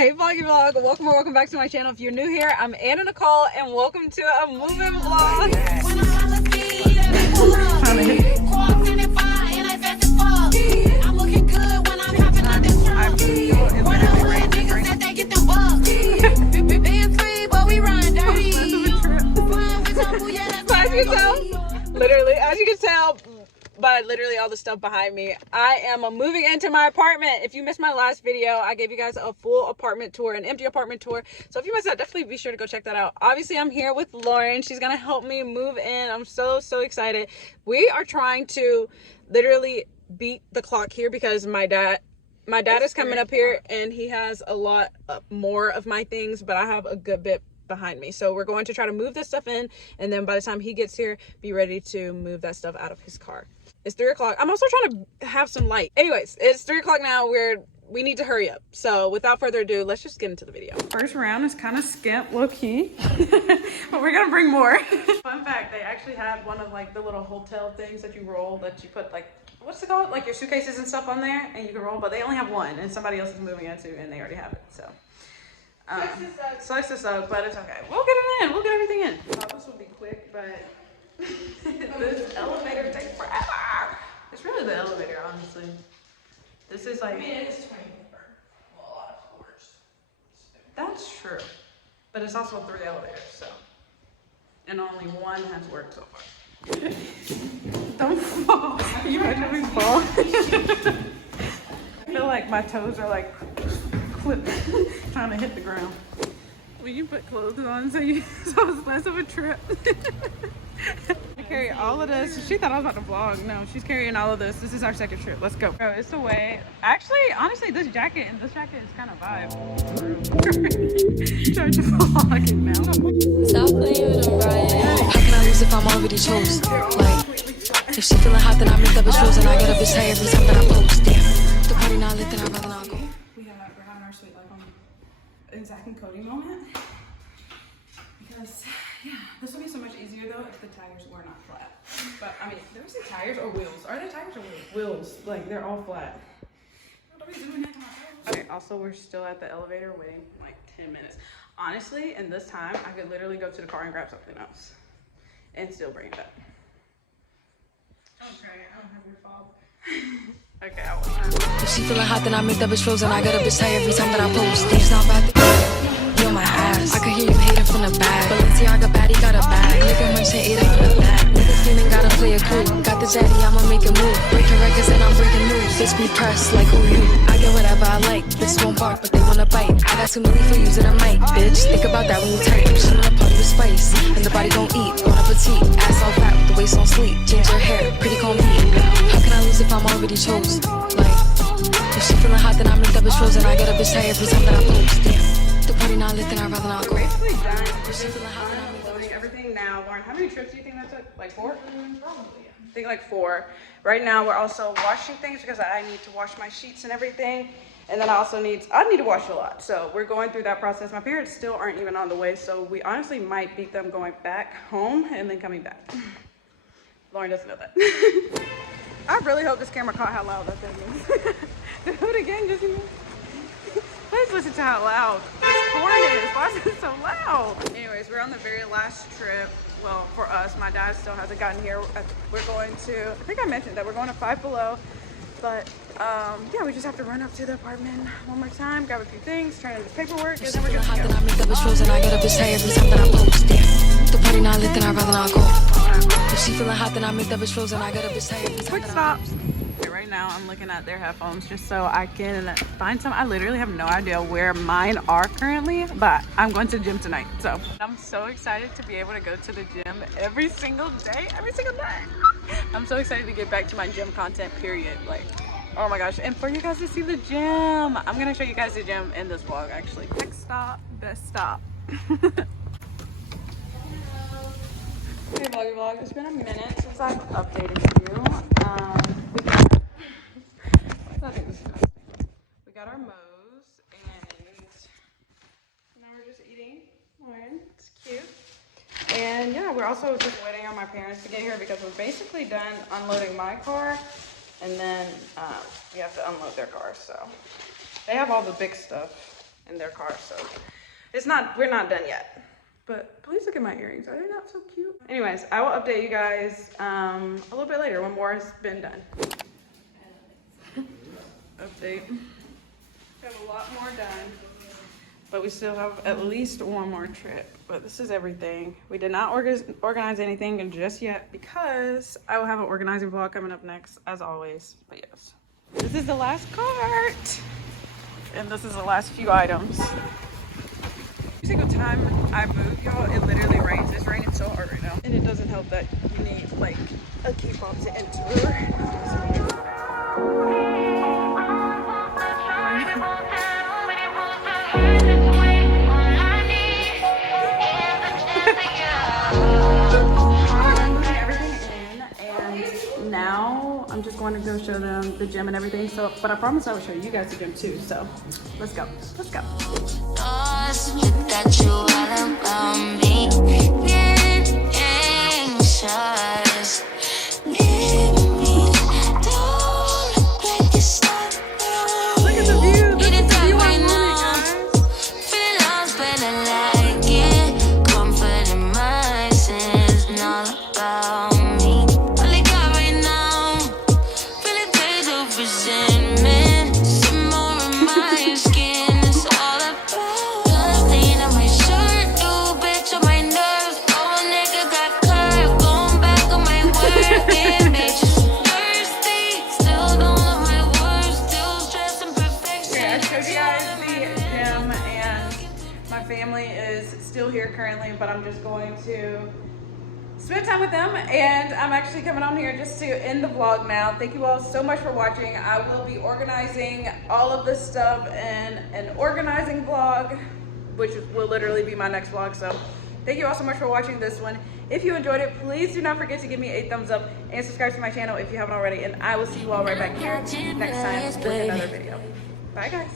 Hey vloggy vlog, welcome or welcome back to my channel. If you're new here, I'm Anna Nicole and welcome to a moving vlog. As you can tell, literally, as you can tell by literally all the stuff behind me, I am moving into my apartment. If you missed my last video, I gave you guys a full apartment tour, an empty apartment tour. So if you missed that, definitely be sure to go check that out. Obviously, I'm here with Lauren. She's gonna help me move in. I'm so excited. We are trying to literally beat the clock here because my dad is coming up here and he has a lot more of my things, but I have a good bit behind me. So we're going to try to move this stuff in, and then by the time he gets here, be ready to move that stuff out of his car. It's 3 o'clock. I'm also trying to have some light. Anyways, it's 3 o'clock now. We need to hurry up. So without further ado, let's just get into the video. First round is kind of skimp, low key, but we're gonna bring more. Fun fact, they actually had one of like the little hotel things that you roll, that you put like, what's it called? Like your suitcases and stuff on there, and you can roll, but they only have one, and somebody else is moving into, and they already have it, so. Slice this up, but it's okay. We'll get it in. We'll get everything in. I thought this would be quick, but this elevator takes forever. It's really the elevator, honestly. This is like. I mean, it is 24. Well, a lot of floors. That's true, but it's also 3 elevators, so. And only one has worked so far. Don't fall. Can you imagine me fall? I feel like my toes are like. Trying to hit the ground. Well, you put clothes on so it's less of a trip. I carry all of this. She thought I was about to vlog. No, she's carrying all of this. This is our second trip. Let's go. Bro, it's the way. Actually, honestly, this jacket is kind of vibe. Trying to vlog it now. Stop playing with them, Ryan. How can I lose if I'm already chose? Like, if she feeling hot, then I make up bitch rules and I get a bitch high every time that I post. Damn, the party not lit, then I'd rather not go. We're having our sweet life on Zach and Cody moment, because yeah, this would be so much easier though if the tires were not flat. But I mean, there was the tires or wheels. Are they tires or wheels? Wheels, like they're all flat. What are we doing next? Okay, also we're still at the elevator waiting like 10 minutes. Honestly, in this time, I could literally go to the car and grab something else and still bring it back. Okay, I don't have your fob. Okay, I will. If she feeling hot, then I make that bitch frozen. I get a bitch high every time that I post. It's not bad. You on my ass. I can hear you hating from the back. Balenciaga baddie got a bag. Nigga munching 8 from the back. Nigga feeling gotta play a crew. Got the jetty, I'ma make a move. Breaking records and I'm breaking news. Bitch be pressed like who you? I get whatever I like. Bitches won't bark, but they wanna bite. I got too many for using a mic. Bitch, think about that when you type. She wanna party with spice, and the body gon' eat. Bon appetit. Ass all fat with the waist on sleep. Ginger hair, pretty comb beat. How can I lose if I'm already chose? Like, if she feeling hot, then I make that bitch frozen. I get a bitch high every time that I post. Damn, the party not lit, then I'd rather not go. Basically done. If she feeling hot, then I make that bitch everything now. Lauren, how many trips do you think that took? Like 4? Probably, yeah. I think like 4. Right now, we're also washing things because I need to wash my sheets and everything. And then I need to wash a lot. So we're going through that process. My parents still aren't even on the way. So we honestly might beat them going back home and then coming back. Lauren doesn't know that. I really hope this camera caught how loud that thing is. Do it again, just please listen to how loud this horn is. Why is it so loud? Anyways, we're on the very last trip. Well, for us, my dad still hasn't gotten here. We're going to, I think I mentioned that we're going to 5 Below. But yeah, we just have to run up to the apartment one more time, grab a few things, turn in the paperwork, and then we're good to go. I make that bitch frozen, I get a bitch high every time that I post. Damn, the party not lit, then I'd rather not go. If she feeling hot, then I make that bitch frozen, I get a bitch high every time that I post. Okay, right now I'm looking at their headphones just so I can find some. I literally have no idea where mine are currently, but I'm going to the gym tonight. So I'm so excited to be able to go to the gym every single day. I'm so excited to get back to my gym content, period. Like, oh my gosh. And for you guys to see the gym, I'm gonna show you guys the gym in this vlog actually. Next stop, best stop. Hey vloggy vlog, it's been a minute since I've updated you. We got our Moe's and now we're just eating. Lauren, it's cute. And yeah, we're also just waiting on my parents to get here because we're basically done unloading my car, and then we have to unload their car. So they have all the big stuff. in their car. So it's not, we're not done yet. But please look at my earrings. Are they not so cute? Anyways, I will update you guys a little bit later when more has been done. Update. We have a lot more done, but we still have at least one more trip. But this is everything. We did not organize anything just yet because I will have an organizing vlog coming up next, as always. But yes, this is the last cart, and this is the last few items. Every single time I move, y'all, it literally rains. It's raining so hard right now, and it doesn't help that you need like a key fob to enter. Now I'm just going to go show them the gym and everything. So, but I promise I will show you guys the gym too. So let's go. Let's go. Look at the view. This is the view I wanted, guys. Family is still here currently, but I'm just going to spend time with them, and I'm actually coming on here just to end the vlog now. Thank you all so much for watching. I will be organizing all of this stuff in an organizing vlog, which will literally be my next vlog. So thank you all so much for watching this one. If you enjoyed it, please do not forget to give me a thumbs up and subscribe to my channel if you haven't already, and I will see you all right back here next time with another video. Bye guys.